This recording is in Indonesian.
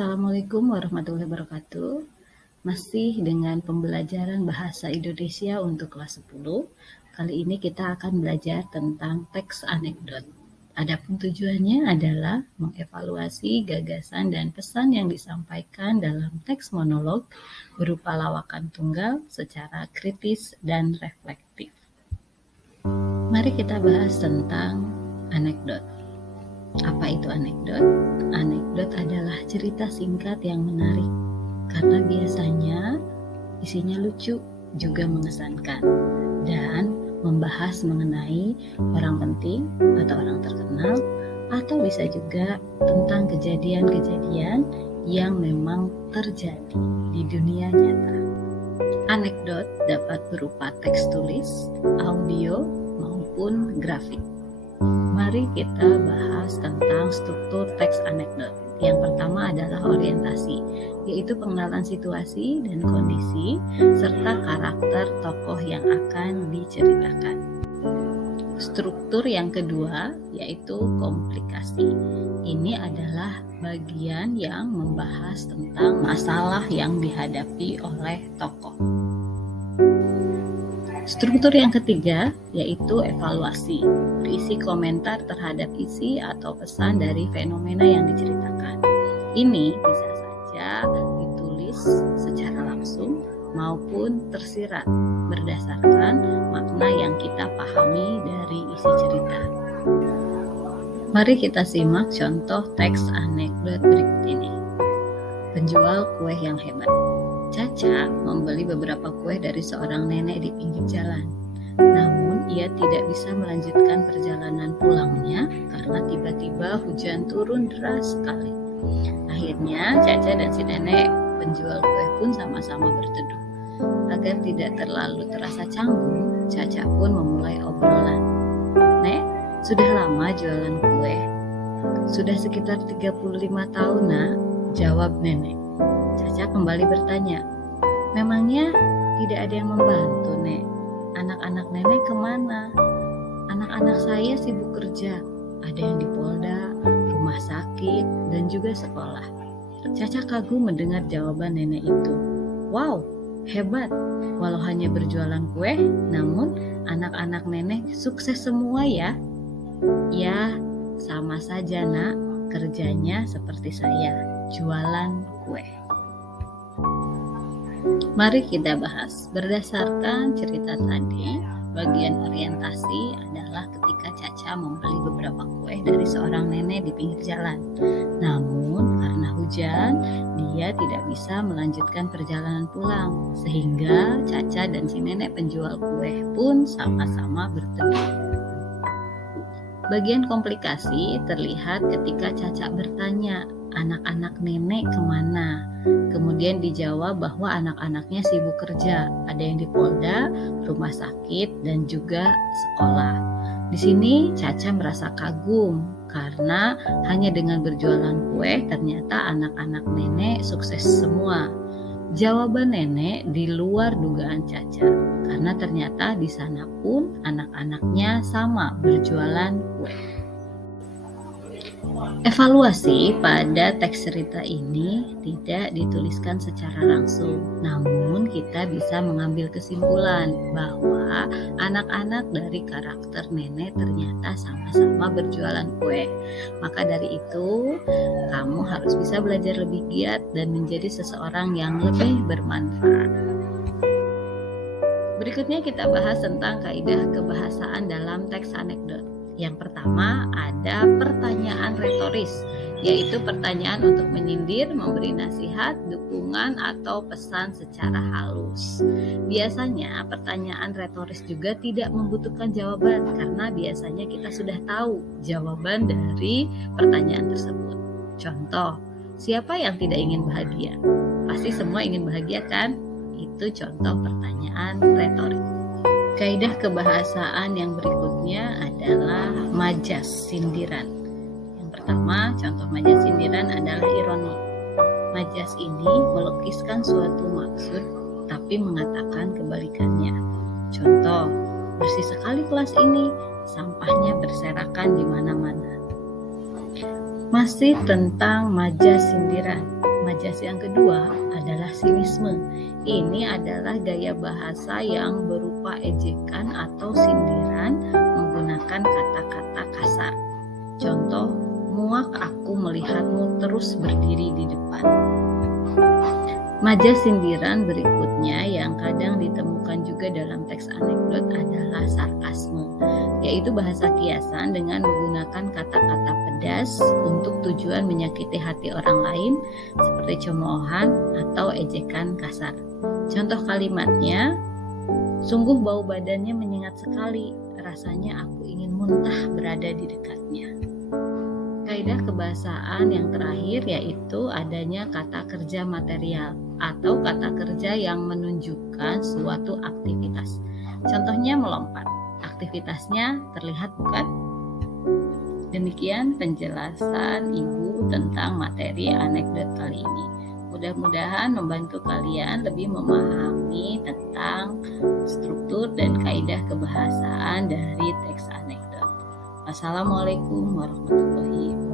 Assalamualaikum warahmatullahi wabarakatuh. Masih dengan pembelajaran bahasa Indonesia untuk kelas 10. Kali ini kita akan belajar tentang teks anekdot. Adapun tujuannya adalah mengevaluasi gagasan dan pesan yang disampaikan dalam teks monolog berupa lawakan tunggal secara kritis dan reflektif. Mari kita bahas tentang anekdot. Apa itu anekdot? Anekdot adalah cerita singkat yang menarik karena biasanya isinya lucu, juga mengesankan, dan membahas mengenai orang penting atau orang terkenal, atau bisa juga tentang kejadian-kejadian yang memang terjadi di dunia nyata. Anekdot dapat berupa teks tulis, audio, maupun grafik. Mari kita bahas tentang struktur teks anekdot. Yang pertama adalah orientasi, yaitu pengenalan situasi dan kondisi, serta karakter tokoh yang akan diceritakan. Struktur yang kedua yaitu komplikasi. Ini adalah bagian yang membahas tentang masalah yang dihadapi oleh tokoh. Struktur yang ketiga yaitu evaluasi, berisi komentar terhadap isi atau pesan dari fenomena yang diceritakan. Ini bisa saja ditulis secara langsung maupun tersirat berdasarkan makna yang kita pahami dari isi cerita. Mari kita simak contoh teks anekdot berikut ini. Penjual kue yang hebat. Caca membeli beberapa kue dari seorang nenek di pinggir jalan. Namun ia tidak bisa melanjutkan perjalanan pulangnya karena tiba-tiba hujan turun deras sekali. Akhirnya Caca dan si nenek penjual kue pun sama-sama berteduh. Agar tidak terlalu terasa canggung, Caca pun memulai obrolan. "Nek, sudah lama jualan kue?" "Sudah sekitar 35 tahun, Nak," jawab nenek. Caca kembali bertanya, "Memangnya tidak ada yang membantu, Nek? Anak-anak nenek kemana?" "Anak-anak saya sibuk kerja, ada yang di Polda, rumah sakit, dan juga sekolah." Caca kagum mendengar jawaban nenek itu. "Wow, hebat, walau hanya berjualan kue, namun anak-anak nenek sukses semua ya." "Ya, sama saja, Nak, kerjanya seperti saya, jualan kue." Mari kita bahas. Berdasarkan cerita tadi, bagian orientasi adalah ketika Caca membeli beberapa kue dari seorang nenek di pinggir jalan. Namun karena hujan, dia tidak bisa melanjutkan perjalanan pulang, sehingga Caca dan si nenek penjual kue pun sama-sama berteduh. Bagian komplikasi terlihat ketika Caca bertanya, "Anak-anak nenek kemana?" Kemudian dijawab bahwa anak-anaknya sibuk kerja, ada yang di Polda, rumah sakit, dan juga sekolah. Di sini Caca merasa kagum karena hanya dengan berjualan kue ternyata anak-anak nenek sukses semua. Jawaban nenek di luar dugaan Caca karena ternyata di sana pun anak-anaknya sama berjualan kue. Evaluasi pada teks cerita ini tidak dituliskan secara langsung, namun kita bisa mengambil kesimpulan bahwa anak-anak dari karakter nenek ternyata sama-sama berjualan kue. Maka dari itu, kamu harus bisa belajar lebih giat dan menjadi seseorang yang lebih bermanfaat. Berikutnya kita bahas tentang kaidah kebahasaan dalam teks anekdot. Yang pertama ada pertanyaan retoris, yaitu pertanyaan untuk menyindir, memberi nasihat, dukungan, atau pesan secara halus. Biasanya pertanyaan retoris juga tidak membutuhkan jawaban karena biasanya kita sudah tahu jawaban dari pertanyaan tersebut. Contoh, siapa yang tidak ingin bahagia? Pasti semua ingin bahagia kan? Itu contoh pertanyaan retoris. Kaidah kebahasaan yang berikutnya adalah majas sindiran. Yang pertama, contoh majas sindiran adalah ironi. Majas ini melukiskan suatu maksud tapi mengatakan kebalikannya. Contoh, bersih sekali kelas ini, sampahnya berserakan di mana-mana. Masih tentang majas sindiran. Majas yang kedua adalah silisme. Ini adalah gaya bahasa yang berupa ejekan atau sindiran menggunakan kata-kata kasar. Contoh, muak aku melihatmu terus berdiri di depan. Majas sindiran berikutnya yang kadang ditemukan juga dalam teks anekdot adalah sarkasme, yaitu bahasa kiasan dengan menggunakan kata-kata pedas untuk tujuan menyakiti hati orang lain seperti cemoohan atau ejekan kasar. Contoh kalimatnya, sungguh bau badannya menyengat sekali, rasanya aku ingin muntah berada di dekatnya. Kaidah kebahasaan yang terakhir yaitu adanya kata kerja material atau kata kerja yang menunjukkan suatu aktivitas. Contohnya melompat. Aktivitasnya terlihat bukan? Demikian penjelasan Ibu tentang materi anekdot kali ini. Mudah-mudahan membantu kalian lebih memahami tentang struktur dan kaidah kebahasaan dari teks anekdot. Wassalamualaikum warahmatullahi wabarakatuh.